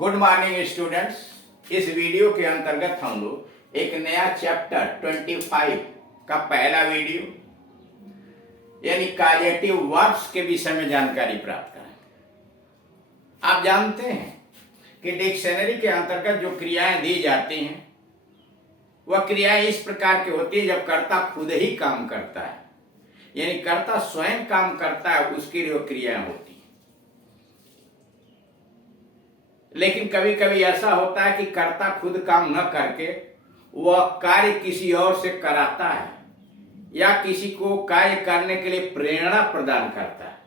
Good morning students. इस video के अंतर्गत हम लोग एक नया चैप्टर 25 का पहला वीडियो यानी कॉजेटिव वर्ब्स के विषय में जानकारी प्राप्त करेंगे। आप जानते हैं कि डिक्शनरी के अंतर्गत जो क्रियाएं दी जाती हैं वह क्रियाएं इस प्रकार की होती है जब कर्ता खुद ही काम करता है, यानी कर्ता स्वयं काम करता है, उसके लिए वो क्रियाएं होती हैं। लेकिन कभी कभी ऐसा होता है कि कर्ता खुद काम न करके वह कार्य किसी और से कराता है या किसी को कार्य करने के लिए प्रेरणा प्रदान करता है,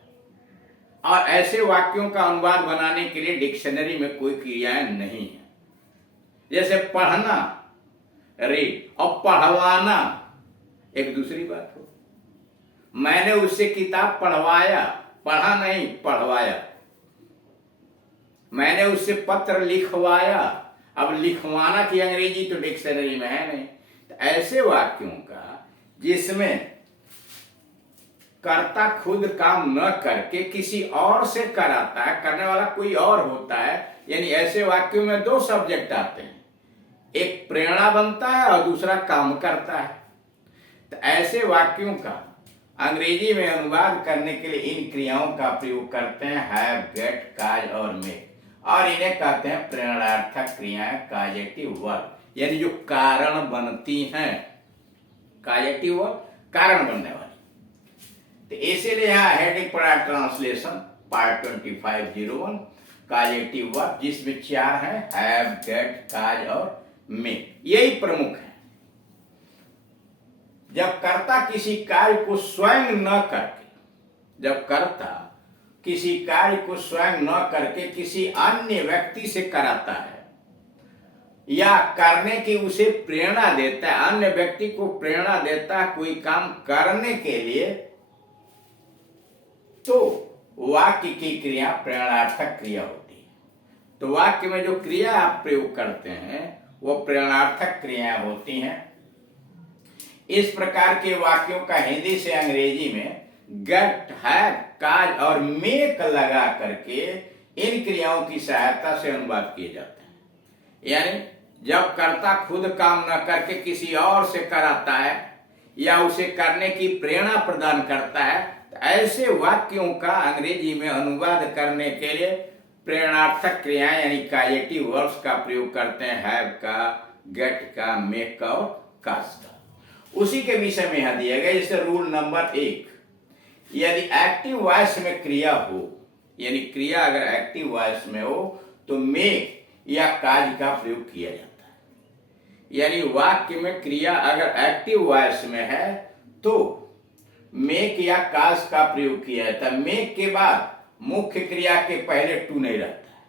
और ऐसे वाक्यों का अनुवाद बनाने के लिए डिक्शनरी में कोई क्रियाएं नहीं है। जैसे पढ़ना, रीड, और पढ़वाना एक दूसरी बात हो। मैंने उससे किताब पढ़वाया, पढ़ा नहीं पढ़वाया। मैंने उससे पत्र लिखवाया, अब लिखवाना की अंग्रेजी तो डिक्शनरी में है नहीं। तो ऐसे वाक्यों का जिसमें कर्ता खुद काम न करके किसी और से कराता है, करने वाला कोई और होता है, यानी ऐसे वाक्यों में दो सब्जेक्ट आते हैं, एक प्रेरणा बनता है और दूसरा काम करता है। तो ऐसे वाक्यों का अंग्रेजी में अनुवाद करने के लिए इन क्रियाओं का प्रयोग करते हैं हैव, गेट, काज और मेक, और इन्हें कहते हैं प्रेरणार्थक क्रियाएं, कॉजेटिव वर्ब, यानी जो कारण बनती हैं। कॉजेटिव वर्ब कारण बनने वाली। तो इसीलिए यहाँ हेडिंग पड़ा ट्रांसलेशन पार्ट 2501 कॉजेटिव वर्ब, जिसमें चार हैं हैव, गेट, काज और मेक, यही प्रमुख है। जब कर्ता किसी कार्य को स्वयं न करके, जब कर्ता किसी कार्य को स्वयं न करके किसी अन्य व्यक्ति से कराता है या करने की उसे प्रेरणा देता है, अन्य व्यक्ति को प्रेरणा देता है कोई काम करने के लिए, तो वाक्य की क्रिया प्रेरणार्थक क्रिया होती है। तो वाक्य में जो क्रिया आप प्रयोग करते हैं वो प्रेरणार्थक क्रियाएं होती हैं। इस प्रकार के वाक्यों का हिंदी से अंग्रेजी में गेट, हैव, काज और मेक लगा करके इन क्रियाओं की सहायता से अनुवाद किए जाते हैं। यानी जब कर्ता खुद काम न करके किसी और से कराता है या उसे करने की प्रेरणा प्रदान करता है, तो ऐसे वाक्यों का अंग्रेजी में अनुवाद करने के लिए प्रेरणार्थक क्रियाएं यानी कॉजेटिव वर्ब्स का प्रयोग करते हैं, हैव का, गेट का, मेक का और काज का। उसी के विषय में यहां दिया गया। जैसे रूल नंबर 1, यदि एक्टिव वॉइस में क्रिया हो, यानी क्रिया अगर एक्टिव वॉइस में हो तो मेक या काज का प्रयोग किया जाता है। यानी वाक्य में क्रिया अगर एक्टिव वॉइस में है तो मेक या काज का प्रयोग किया जाता है। मेक के बाद मुख्य क्रिया के पहले टू नहीं रहता है,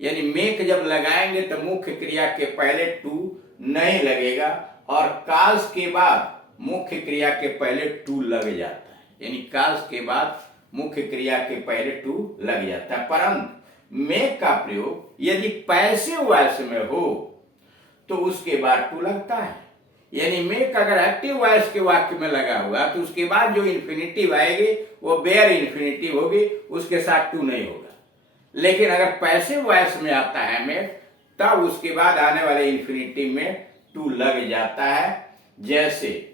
यानी मेक जब लगाएंगे तो मुख्य क्रिया के पहले टू नहीं लगेगा, और काज के बाद मुख्य क्रिया के पहले टू लग जाता है, यानी काज के बाद मुख्य क्रिया के पहले टू लग जाता है। परंतु मेक का प्रयोग यदि पैसिव वॉइस में हो तो उसके बाद टू लगता है। यानी मेक अगर एक्टिव वॉइस के वाक्य में लगा हुआ तो उसके बाद जो इन्फिनिटिव आएगी वो बेयर इन्फिनिटिव होगी, उसके साथ टू नहीं होगा। लेकिन अगर पैसिव वॉइस में आता है मेक, तब उसके बाद आने वाले इन्फिनिटिव में टू लग जाता है। जैसे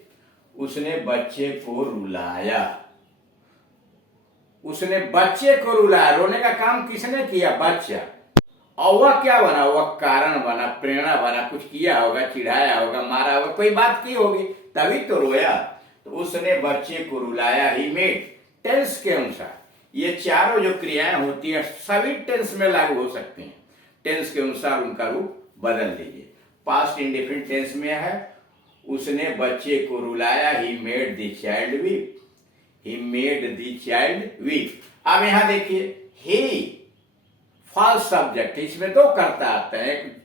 उसने बच्चे को रुलाया, उसने बच्चे को रुलाया, रोने का काम किसने किया? बच्चा। और वह क्या बना? वह कारण बना, प्रेरणा बना, कुछ किया होगा, चिढ़ाया होगा, मारा होगा, कोई बात की होगी तभी तो रोया। तो उसने बच्चे को रुलाया, ही मेड। टेंस के अनुसार ये चारों जो क्रियाएं होती हैं सभी टेंस में लागू हो सकती हैं। टेंस के अनुसार उनका रूप बदल दीजिए। पास्ट इंडेफिनिट टेंस में है उसने बच्चे को रुलाया, he made the child weep, he made the child weep. अब यहां देखिए, ही फॉल्स सब्जेक्ट, इसमें दो कर्ता आते हैं, एक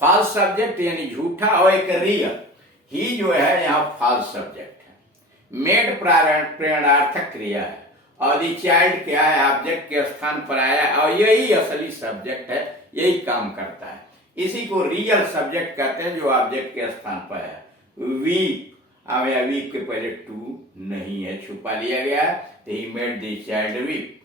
फॉल्स सब्जेक्ट यानी झूठा और एक रियल। ही जो है यहाँ फॉल्स सब्जेक्ट है, मेड प्रेरणार्थक क्रिया है, और द चाइल्ड क्या है? ऑब्जेक्ट के स्थान पर आया, और यही असली सब्जेक्ट है, यही काम करता है। इसी को रियल सब्जेक्ट कहते हैं जो ऑब्जेक्ट के स्थान पर है। वीप, अब या वीप के पहले टू नहीं है, छुपा लिया गया है, तो ही मेड द चाइल्ड वीप।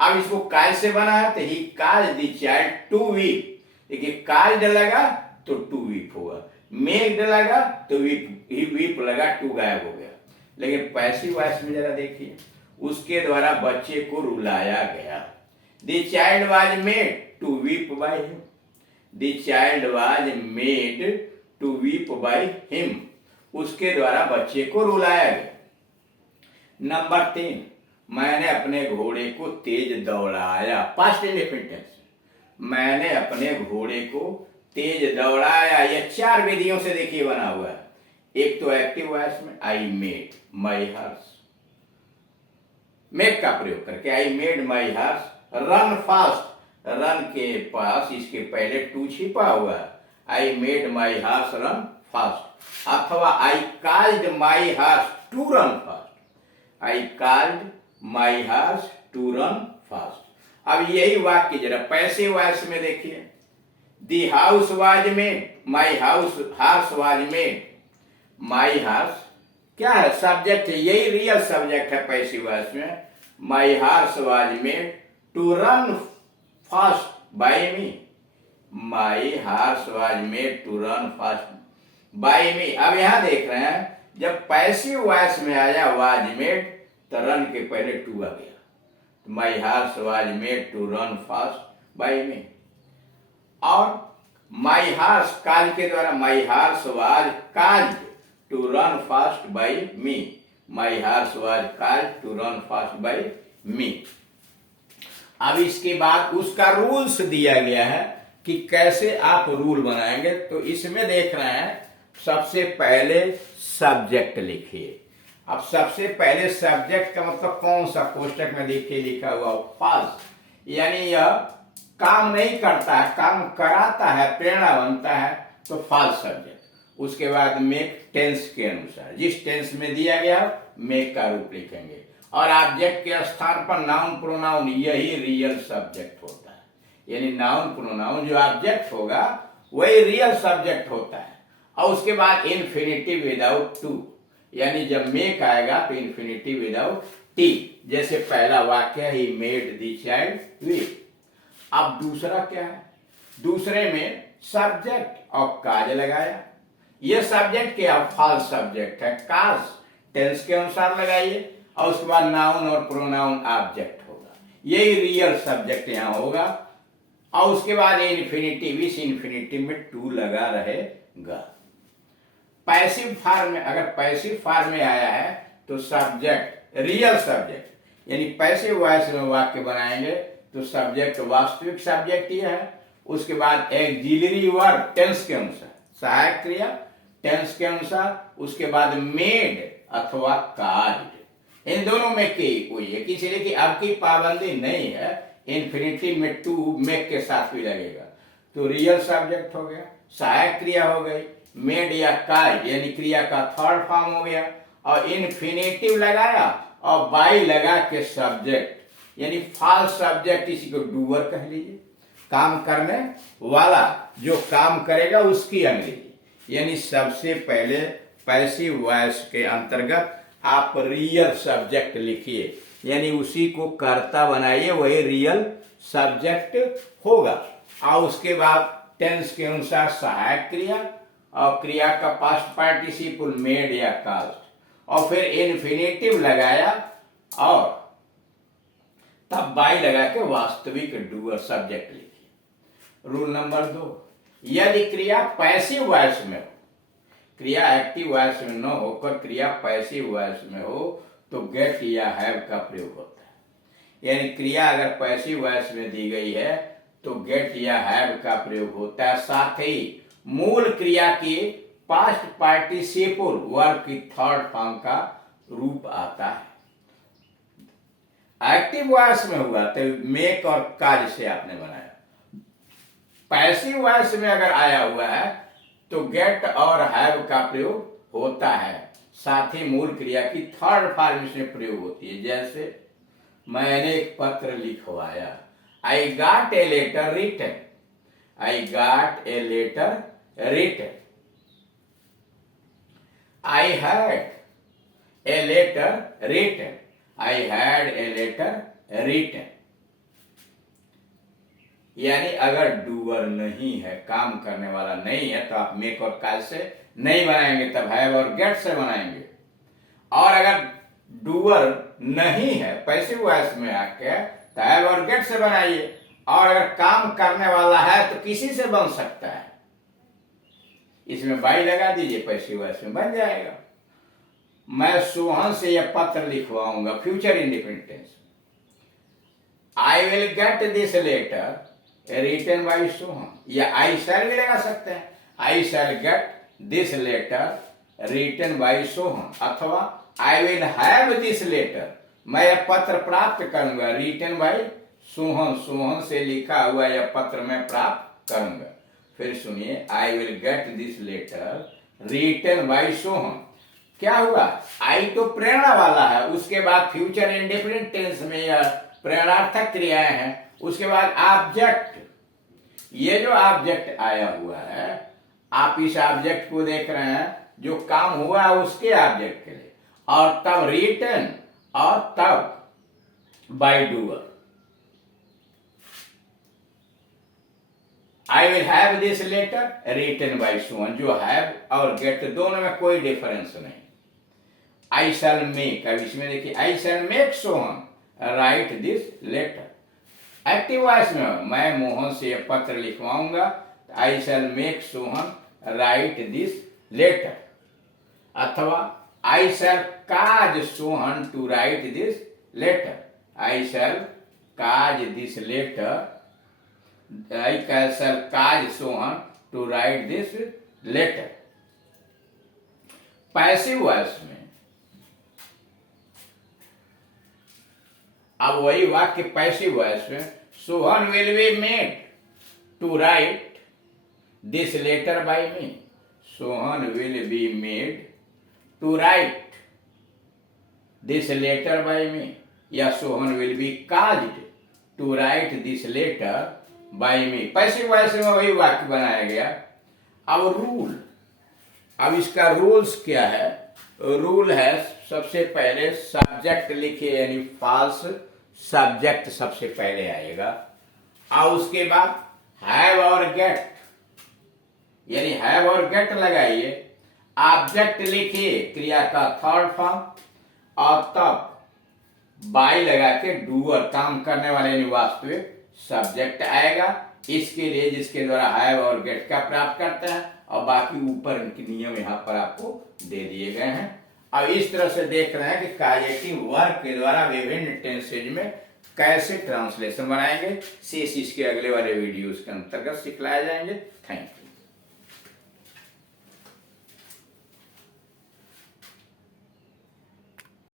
अब इसको काज से बना है तो ही काज दी चाइल्ड टू वीप। देखिए काज डलेगा तो टू वीप होगा, मेक डलेगा तो वीप, ही वीप लगा, टू गायब हो गया। लेकिन पैसिव वॉइस में जरा देखिए, उसके द्वारा बच्चे को रुलाया गया। The child was made to weep by him. The child was made to weep by him, उसके द्वारा बच्चे को रुलाया गया। नंबर 3, मैंने अपने घोड़े को तेज दौड़ाया। पास्ट इंडेफिनिट टेंस, मैंने अपने घोड़े को तेज दौड़ाया। यह 4 विधियों से देखिए बना हुआ है। एक तो एक्टिव वॉइस में I made my horse, make का प्रयोग करके I made my horse run fast. Run के पास इसके पहले टू छिपा हुआ है, I made my horse run fast. अथवा I called my horse to run fast, I called my horse to run fast. अब यही वाक्य जरा पैसिव वॉइस में देखिए, the house was made, my house horse was made. My horse क्या है? Subject है, यही रियल सब्जेक्ट है पैसिव वॉइस में। My horse was made to run fast by me. My horse was made to run fast by me. अब यहां देख रहे हैं, जब पैसिव वॉइस में आया वाज मेड तो रन के पहले टू आ गया, my horse was made to run fast by me. और माई हॉर्स काज के द्वारा, my horse was cause to run fast by me. My horse was cause to run fast by me. अब इसके बाद उसका rules दिया गया है कि कैसे आप रूल बनाएंगे। तो इसमें देख रहे हैं, सबसे पहले सब्जेक्ट लिखिए। अब सबसे पहले सब्जेक्ट का मतलब कौन सा, कोष्टक में देखिए लिखा हुआ फॉल्स, यानी यह काम नहीं करता है, काम कराता है, प्रेरणा बनता है, तो फॉल्स सब्जेक्ट। उसके बाद मेक टेंस के अनुसार, जिस टेंस में दिया गया मेक का रूप लिखेंगे। और ऑब्जेक्ट के स्थान पर नाउन प्रोनाउन, यही रियल सब्जेक्ट होता है। यानी नाउन प्रोनाउन जो ऑब्जेक्ट होगा वही रियल सब्जेक्ट होता है। और उसके बाद इन्फिनिटिव विदाउट टू, यानी जब मेक आएगा तो इन्फिनिटिव विदाउट टी। जैसे पहला वाक्य ही मेड द चाइल्ड वीप। अब दूसरा क्या है? दूसरे में सब्जेक्ट और काज लगाया। यह सब्जेक्ट क्या? फॉल्स सब्जेक्ट है। काज टेंस के अनुसार लगाइए और उसके बाद नाउन और प्रोनाउन ऑब्जेक्ट होगा, यही रियल सब्जेक्ट यहां होगा। और उसके बाद इन्फिनिटिव, इस इन्फिनिटिव में टू लगा रहेगा। पैसिव फॉर्म में, अगर पैसिव फॉर्म में आया है तो सब्जेक्ट रियल सब्जेक्ट, यानी पैसिव वॉइस में वाक्य बनाएंगे तो सब्जेक्ट वास्तविक सब्जेक्ट ही है। उसके बाद एक्सिलरी वर्ब टेंस के अनुसार, सहायक क्रिया टेंस के अनुसार। उसके बाद मेड अथवा काज्ड, इन दोनों में की कोई एक, इसलिए कि आपकी पाबंदी नहीं है, इन्फिनिटिव में टू मेक के साथ भी लगेगा। तो रियल सब्जेक्ट हो गया, सहायक क्रिया हो गई मेड या काज, यानी क्रिया का थर्ड फॉर्म हो गया। और इन्फिनिटिव लगाया और बाई लगा के सब्जेक्ट, यानी फॉल्स सब्जेक्ट, इसी को डूअर कह लीजिए, काम करने वाला, जो काम करेगा उसकी अंग्रेजी। यानी सबसे पहले पैसिव वॉइस के अंतर्गत आप रियल सब्जेक्ट लिखिए, यानी उसी को कर्ता बनाइए, वही रियल सब्जेक्ट होगा। और उसके बाद टेंस के अनुसार सहायक क्रिया और क्रिया का पास्ट पार्टिसिपल मेड या कास्ट, और फिर इन्फिनिटिव लगाया और तब बाई लगा के वास्तविक डूअर सब्जेक्ट लिखिए। रूल नंबर 2, यदि क्रिया पैसिव वॉइस में हो, क्रिया एक्टिव वॉइस में न होकर क्रिया पैसिव वॉइस में हो, तो गेट या हैव का प्रयोग होता है। यानी क्रिया अगर पैसिव वॉइस में दी गई है तो गेट या हैव का प्रयोग होता है। साथ ही मूल क्रिया के पास्ट पार्टिसिपल वर्ब की थर्ड फॉर्म का रूप आता है। एक्टिव वॉइस में हुआ तो मेक और काज से आपने बनाया। पैसिव वॉइस में अगर आया हुआ है तो गेट और हैव का प्रयोग होता है, साथ ही मूल क्रिया की थर्ड फॉर्म इसमें प्रयोग होती है। जैसे मैंने एक पत्र लिखवाया, I got a letter written, I got a letter written. I had a letter written, I had a letter written. यानी अगर डूअर नहीं है, काम करने वाला नहीं है, तो आप मेक और काज से नहीं बनाएंगे, तब हैव और गेट से बनाएंगे। और अगर डूअर नहीं है पैसिव वॉइस में आके, तो हैव और गेट से बनाइए। और अगर काम करने वाला है तो किसी से बन सकता है, इसमें बाई लगा दीजिए, पैसिव वॉइस में बन जाएगा। मैं सोहन से यह पत्र लिखवाऊंगा, future independence. I will get this letter written by Sohan, या आई शैल भी लगा सकते हैं, I shall get this letter written by Sohan, अथवा I will have this letter, मैं यह पत्र प्राप्त करूंगा, रिटन बाई सोहन, सोहन से लिखा हुआ यह पत्र मैं प्राप्त करूंगा। फिर सुनिए, I will get this letter written by Sohan. क्या हुआ, आई तो प्रेरणा वाला है, उसके बाद फ्यूचर इंडेफिनिट टेंस में यह प्रेरणार्थक क्रियाएं हैं, उसके बाद ऑब्जेक्ट, ये जो ऑब्जेक्ट आया हुआ है, आप इस ऑब्जेक्ट को देख रहे हैं, जो काम हुआ है उसके ऑब्जेक्ट के लिए, और तब रिटन, और तब by doer. I will have this letter written by Sohan, जो हैव और गेट दोनों में कोई डिफरेंस नहीं। आई शैल मेक, अब इसमें देखिए, I shall make Sohan write this letter. Active voice में मैं मोहन से यह पत्र लिखवाऊंगा, I shall make Sohan write this letter, अथवा I shall cause Sohan to write this letter, I shall cause this letter, I shall cause Sohan to write this letter. Passive voice में अब वही वाक्य पैसिव वॉइस में, Sohan will be made to write this letter by me, Sohan will be made to write this letter by me, या Sohan will be caused to write this letter by me. Passive voice में वही वाक्य बनाया गया। अब rule, अब इसका रूल्स क्या है, रूल है सबसे पहले सब्जेक्ट लिखिए, यानी फॉल्स सब्जेक्ट सबसे पहले आएगा, और उसके बाद हैव और गेट, यानी हैव और गेट लगाइए, ऑब्जेक्ट लिखिए क्रिया का थर्ड फॉर्म, और तब बाई लगा के डूअर, काम करने वाले यानी वास्तविक सब्जेक्ट आएगा, इसके लिए जिसके द्वारा हैव और गेट का प्राप्त करता है, और बाकी ऊपर के नियम यहाँ पर आपको दे दिए गए हैं। अब इस तरह से देख रहे हैं कि काजेटिव वर्ब के द्वारा विभिन्न टेंसेज में कैसे ट्रांसलेशन बनाएंगे, शेष इसके अगले वाले वीडियोस के अंतर्गत सिखलाए जाएंगे। Thank you.